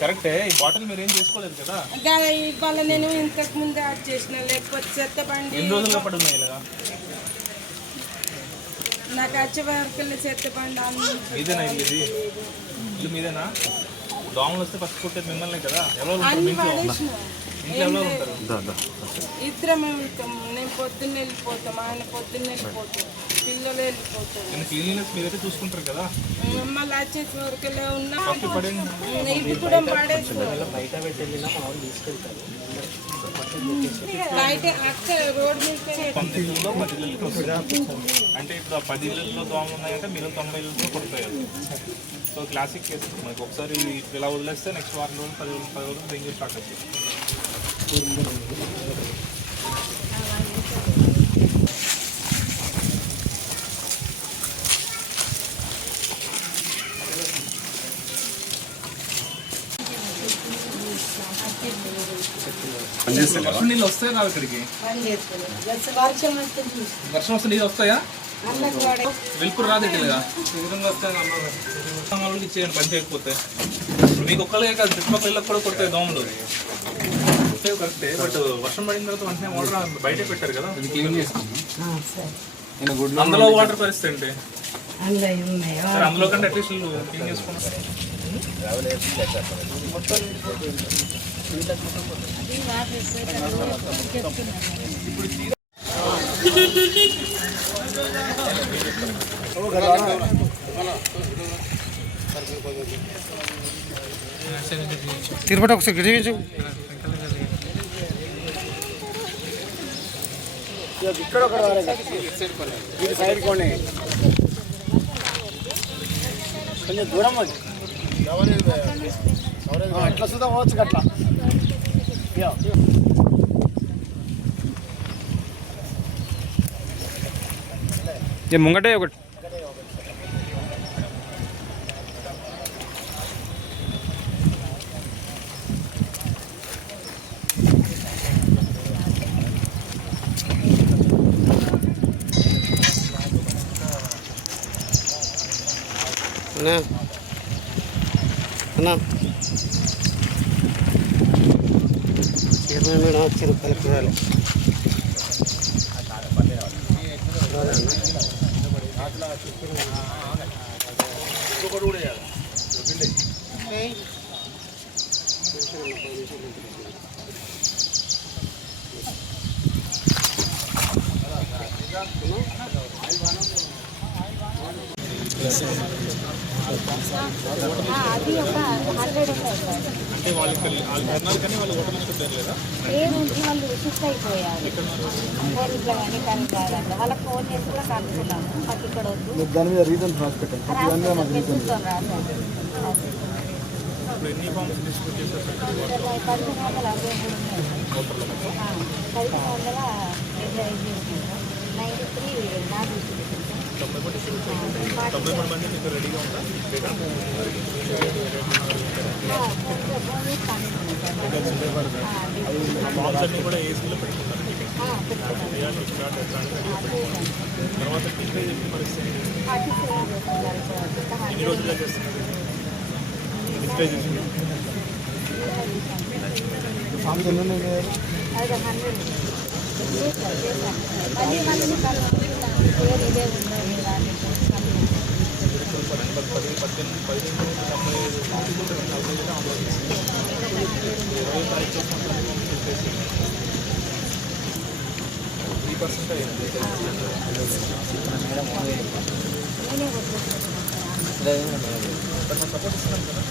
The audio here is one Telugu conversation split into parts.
కరెక్టే. ఈ బాటిల్ మీరు ఏం చేసుకోలేదు కదా ఇవాళ నేను ఇంతకు ముందు యాడ్ చేసిన, లేకపోతే చెత్త బండి ఎన్ని రోజులుగా పడి ఉన్నాయి కదా. నాకు వచ్చే వరకు చెత్త బండి ఇదేనా ఇది ఇల్లు మీదేనా? దోమలు వస్తే ఫస్ట్ కొట్టేది మిమ్మల్ని కదా. ఎవరు ఇద్దరం వెళ్తాము. నేను పొద్దున్న వెళ్ళిపోతాం, ఆయన పొద్దున్న వెళ్ళిపోతాం, పిల్లలు వెళ్ళిపోతారు. క్లీన్లీనెస్ మీరైతే చూసుకుంటారు కదా. మళ్ళీ వచ్చేసి వరకులే ఉన్నా ఇది కూడా పడేసుకోవాలి. బయట అక్కడ రోడ్ మీద అంటే ఇప్పుడు ఆ 10 ఇళ్ళల్లో దోమలు ఉన్నాయంటే మీరు 90 ఇళ్ళలో కొడిపోయారు. సో క్లాసిక్ కేసు మనకి ఒకసారి ఇలా వదిలేస్తే నెక్స్ట్ వారం రోజులు 10 రోజులు డెంగ్యూ స్టార్ట్ అవుతుంది. వర్షం నీళ్ళు వస్తాయా రావు ఇక్కడికి? వర్షం వస్తే నీళ్ళు వస్తాయా? వెలుపురు రాదు ఇట్లా ఈ విధంగా వస్తాయి. వాళ్ళకి ఇచ్చేయండి పని చేయకపోతే. మీకు ఒక్కలే కాదు, చుట్టుపక్కల కూడా కొడతాయి దోమలు. కరెక్టే, బట్ వర్షం పడిన తర్వాత వెంటనే వాటర్ బయటే పెట్టారు కదా. అందులో వాటర్ పరిస్థితి అంటే అందులో కంటే అట్లీస్ట్ క్లీన్ చేసుకుంటారు. తిరుపతి ఒకసారి గిరివించు. ఇక్కడ సైడ్ కొన్ని కొంచెం దూరం అది అట్లా సుధా పోవచ్చు అట్లా. ముంగటే ఒకటి అన్నా అన్నా మేడం వచ్చారు కలెక్టర్. అది ఒక 100 అంటే వాళ్ళకి కానీ వాళ్ళు ఓటర్ తీసుకుంటారు లేదా? ఏముంది, వాళ్ళు షిఫ్ట్ అయిపోయారు. ఇంట్లో కానీ కానీ కాదండి. వాళ్ళకి ఫోన్ చేసి కూడా కనుక్కున్నాము. మాకు ఇక్కడ వద్దు దాని మీద రీజన్ హాస్పిటల్ రాశాను. ఎన్ని ఫార్మ్స్ డిస్ట్రిబ్యూట్ చేస్తారు? 1563 93 నాకు 90 మంది మీకు రెడీగా ఉంటారు. ఫార్మ్స్ అన్నీ కూడా ఏసీలో పెట్టుకుంటారు. తర్వాత టీపే చెప్పిన పరిస్థితి ఎన్ని రోజుల్లో చేస్తున్నారు? డిస్ప్లే చేసి ఫామ్స్ ఎన్ని ఉన్నాయి? 18 15 15 45 50% అయింది. నేనే కొట్టుకుంటున్నాను. సపోర్ట్ ఇస్తున్నాం కదా.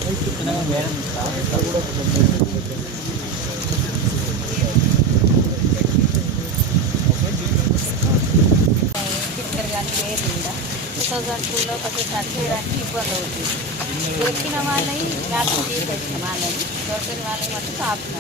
టీచర్ కానీ వేరు కూడా 2002లో కొంచెం స్టార్ట్ చేయడానికి ఇబ్బంది అవుతుంది. దొరికిన వాళ్ళని వ్యాప్తి తీసేస్తాం, వాళ్ళని దొరికిన వాళ్ళని మట్టుకు ఆపుతాం.